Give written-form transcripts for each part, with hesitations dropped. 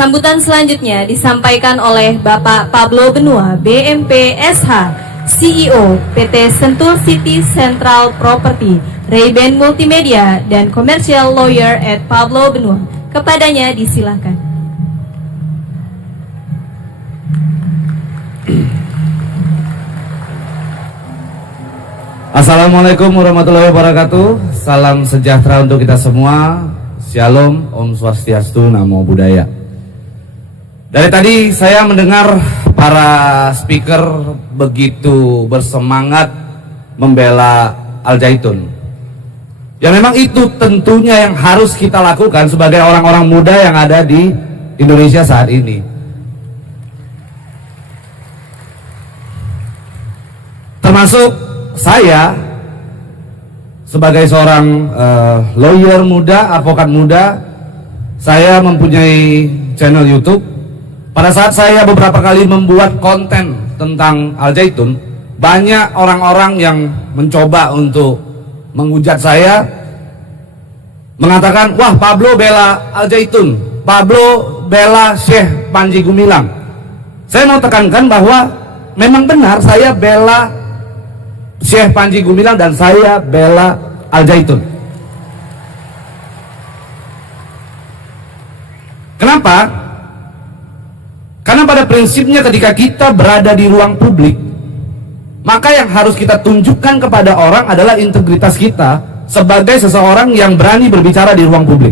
Sambutan selanjutnya disampaikan oleh Bapak Pablo Benua, BMP SH, CEO PT Sentul City Central Property, Ray-Ban Multimedia, dan Commercial Lawyer at Pablo Benua. Kepadanya disilakan. Assalamualaikum warahmatullahi wabarakatuh. Salam sejahtera untuk kita semua. Shalom, Om Swastiastu, Namo Buddhaya. Dari tadi saya mendengar para speaker begitu bersemangat membela Al Zaitun. Ya memang itu tentunya yang harus kita lakukan sebagai orang-orang muda yang ada di Indonesia saat ini. Termasuk saya sebagai seorang lawyer muda, advokat muda, saya mempunyai channel YouTube. Pada saat saya beberapa kali membuat konten tentang Al Zaitun, banyak orang-orang yang mencoba untuk menghujat saya, mengatakan, wah Pablo bela Al Zaitun, Pablo bela Syekh Panji Gumilang. Saya mau tekankan bahwa memang benar saya bela Syekh Panji Gumilang dan saya bela Al Zaitun. Kenapa? Karena pada prinsipnya ketika kita berada di ruang publik, maka yang harus kita tunjukkan kepada orang adalah integritas kita sebagai seseorang yang berani berbicara di ruang publik.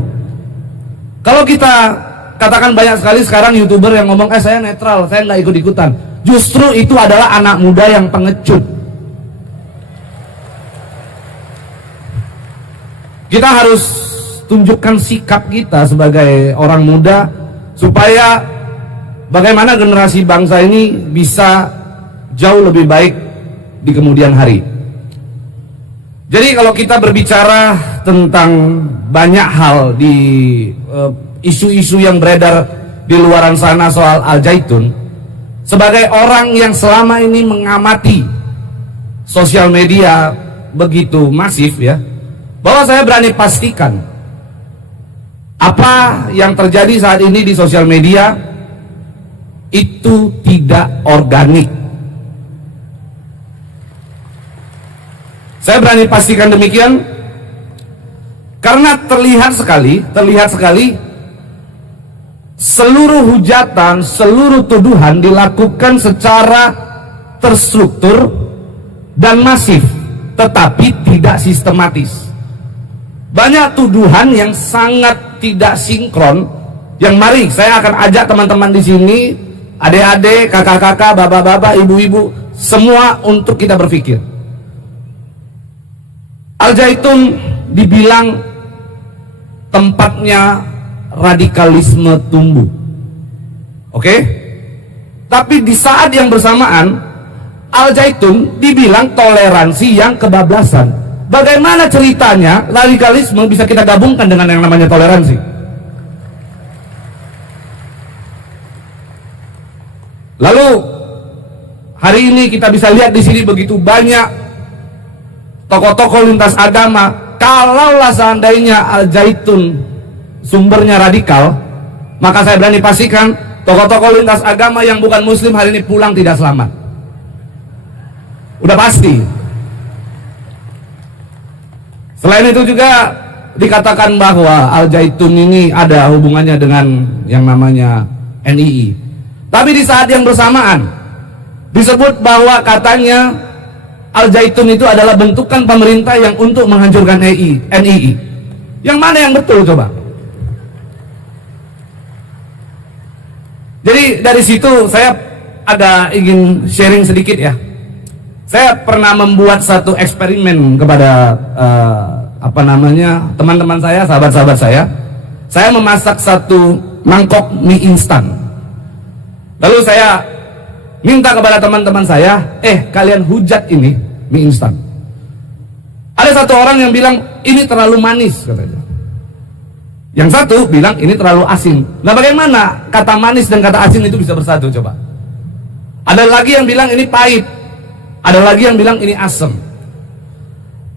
Kalau kita katakan banyak sekali sekarang YouTuber yang ngomong, saya netral, saya nggak ikut-ikutan. Justru itu adalah anak muda yang pengecut. Kita harus tunjukkan sikap kita sebagai orang muda supaya bagaimana generasi bangsa ini bisa jauh lebih baik di kemudian hari. Jadi kalau kita berbicara tentang banyak hal di isu-isu yang beredar di luaran sana soal Al Zaitun, sebagai orang yang selama ini mengamati sosial media begitu masif ya, bahwa saya berani pastikan apa yang terjadi saat ini di sosial media itu tidak organik. Saya berani pastikan demikian karena terlihat sekali seluruh hujatan, seluruh tuduhan dilakukan secara terstruktur dan masif, tetapi tidak sistematis. Banyak tuduhan yang sangat tidak sinkron, yang mari saya akan ajak teman-teman di sini, adik-adik, kakak-kakak, bapak-bapak, ibu-ibu, semua untuk kita berpikir. Al Zaitun dibilang tempatnya radikalisme tumbuh. Oke? Tapi di saat yang bersamaan, Al Zaitun dibilang toleransi yang kebablasan. Bagaimana ceritanya radikalisme bisa kita gabungkan dengan yang namanya toleransi? Lalu hari ini kita bisa lihat di sini begitu banyak tokoh-tokoh lintas agama. Kalaulah seandainya Al Zaitun sumbernya radikal, maka saya berani pastikan tokoh-tokoh lintas agama yang bukan muslim hari ini pulang tidak selamat. Udah pasti. Selain itu juga dikatakan bahwa Al Zaitun ini ada hubungannya dengan yang namanya NII. Tapi di saat yang bersamaan disebut bahwa katanya Al Zaitun itu adalah bentukan pemerintah yang untuk menghancurkan NII. Yang mana yang betul coba? Jadi dari situ saya ada ingin sharing sedikit ya. Saya pernah membuat satu eksperimen kepada teman-teman saya, sahabat-sahabat saya. Saya memasak satu mangkok mie instan. Lalu saya minta kepada teman-teman saya, kalian hujat ini mie instan. Ada satu orang yang bilang ini terlalu manis katanya. Yang satu bilang ini terlalu asin. Nah bagaimana kata manis dan kata asin itu bisa bersatu coba? Ada lagi yang bilang ini pahit. Ada lagi yang bilang ini asam.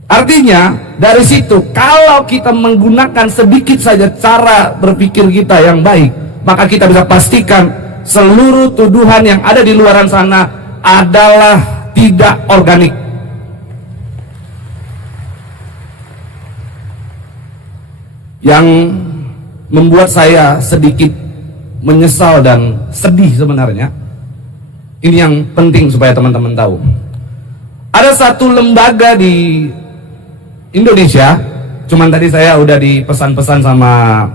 Artinya dari situ kalau kita menggunakan sedikit saja cara berpikir kita yang baik, maka kita bisa pastikan seluruh tuduhan yang ada di luaran sana adalah tidak organik. Yang membuat saya sedikit menyesal dan sedih sebenarnya, ini yang penting supaya teman-teman tahu. Ada satu lembaga di Indonesia, cuman tadi saya udah dipesan-pesan sama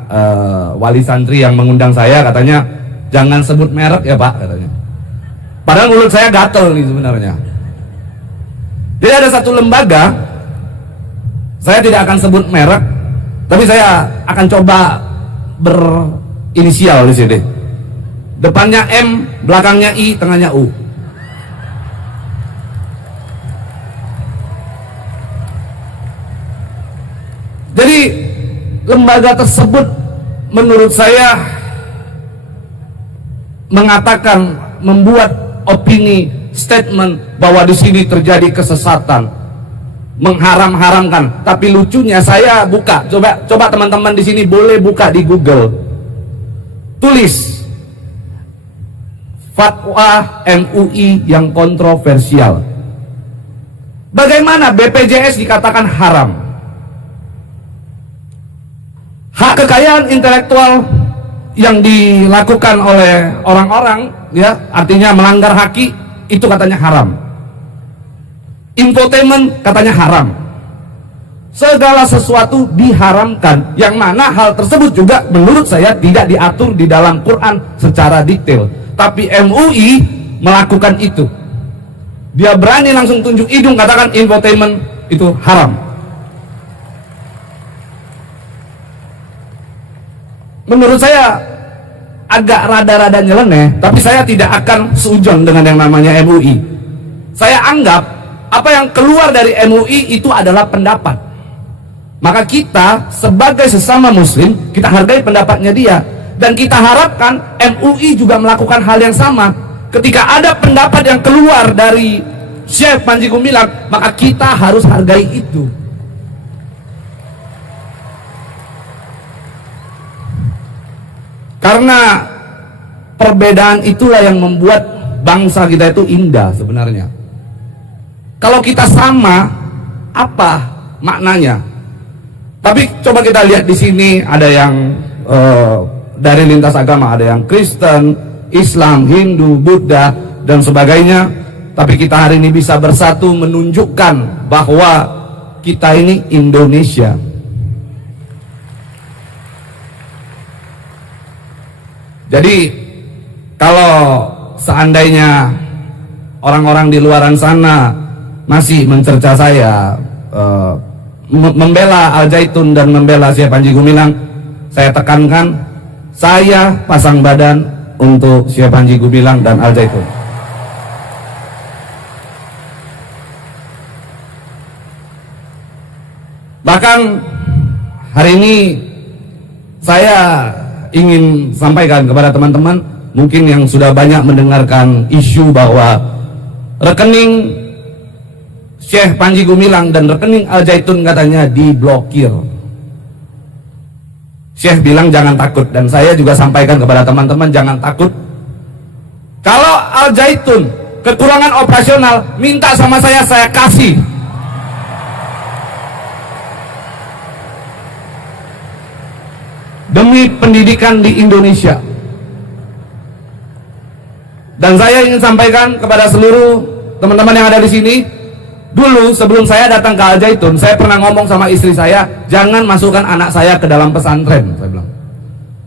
wali santri yang mengundang saya, katanya jangan sebut merek ya Pak, katanya. Padahal mulut saya gatel nih sebenarnya. Jadi ada satu lembaga, saya tidak akan sebut merek, tapi saya akan coba berinisial di sini. Depannya M, belakangnya I, tengahnya U. Jadi lembaga tersebut menurut saya mengatakan, membuat opini statement bahwa di sini terjadi kesesatan, mengharam-haramkan. Tapi lucunya saya buka, coba teman-teman di sini boleh buka di Google, tulis fatwa MUI yang kontroversial. Bagaimana BPJS dikatakan haram? Hak kekayaan intelektual yang dilakukan oleh orang-orang, ya, artinya melanggar haki, itu katanya haram. Infotainment katanya haram. Segala sesuatu diharamkan, yang mana hal tersebut juga menurut saya tidak diatur di dalam Quran secara detail. Tapi MUI melakukan itu. Dia berani langsung tunjuk hidung katakan infotainment itu haram. Menurut saya agak rada-rada nyeleneh, tapi saya tidak akan seujon dengan yang namanya MUI. Saya anggap apa yang keluar dari MUI itu adalah pendapat. Maka kita sebagai sesama muslim, kita hargai pendapatnya dia. Dan kita harapkan MUI juga melakukan hal yang sama. Ketika ada pendapat yang keluar dari Syekh Panji Gumilang, maka kita harus hargai itu. Karena perbedaan itulah yang membuat bangsa kita itu indah sebenarnya. Kalau kita sama, apa maknanya? Tapi coba kita lihat di sini, ada yang dari lintas agama, ada yang Kristen, Islam, Hindu, Buddha, dan sebagainya. Tapi kita hari ini bisa bersatu menunjukkan bahwa kita ini Indonesia. Jadi kalau seandainya orang-orang di luaran sana masih mencerca saya, membela Al Zaitun dan membela Syekh Panji Gumilang, saya tekankan, saya pasang badan untuk Syekh Panji Gumilang dan Al Zaitun. Bahkan hari ini saya ingin sampaikan kepada teman-teman mungkin yang sudah banyak mendengarkan isu bahwa rekening Syekh Panji Gumilang dan rekening Al Zaitun katanya diblokir. Syekh bilang jangan takut, dan saya juga sampaikan kepada teman-teman jangan takut. Kalau Al Zaitun kekurangan operasional, minta sama saya kasih. Demi pendidikan di Indonesia. Dan saya ingin sampaikan kepada seluruh teman-teman yang ada di sini, dulu sebelum saya datang ke Al Zaitun, saya pernah ngomong sama istri saya, jangan masukkan anak saya ke dalam pesantren, saya bilang.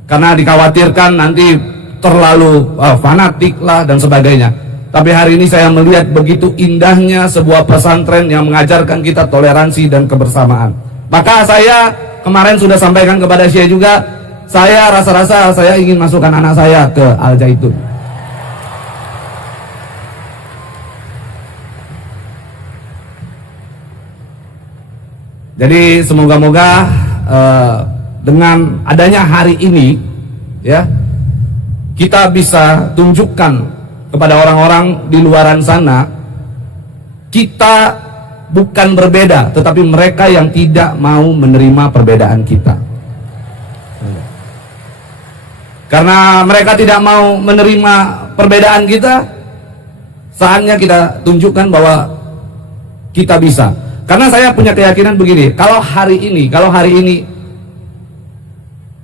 Karena dikhawatirkan nanti terlalu fanatik lah dan sebagainya. Tapi hari ini saya melihat begitu indahnya sebuah pesantren yang mengajarkan kita toleransi dan kebersamaan. Maka saya kemarin sudah sampaikan kepada Syekh juga, saya rasa-rasa saya ingin masukkan anak saya ke Al Zaitun. Jadi semoga-moga dengan adanya hari ini, ya, kita bisa tunjukkan kepada orang-orang di luaran sana, kita bukan berbeda, tetapi mereka yang tidak mau menerima perbedaan kita. Karena mereka tidak mau menerima perbedaan kita, saatnya kita tunjukkan bahwa kita bisa. Karena saya punya keyakinan begini, kalau hari ini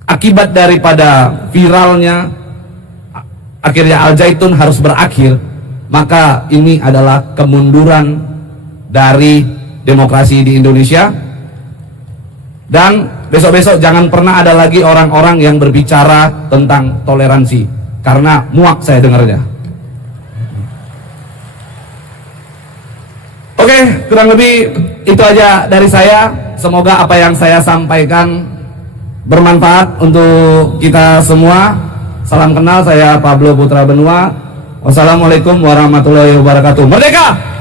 akibat daripada viralnya akhirnya Al Zaitun harus berakhir, maka ini adalah kemunduran dari demokrasi di Indonesia. Dan besok-besok jangan pernah ada lagi orang-orang yang berbicara tentang toleransi, karena muak saya dengarnya. Oke, kurang lebih itu aja dari saya. Semoga apa yang saya sampaikan bermanfaat untuk kita semua. Salam kenal, saya Pablo Putra Benua. Wassalamualaikum warahmatullahi wabarakatuh. Merdeka!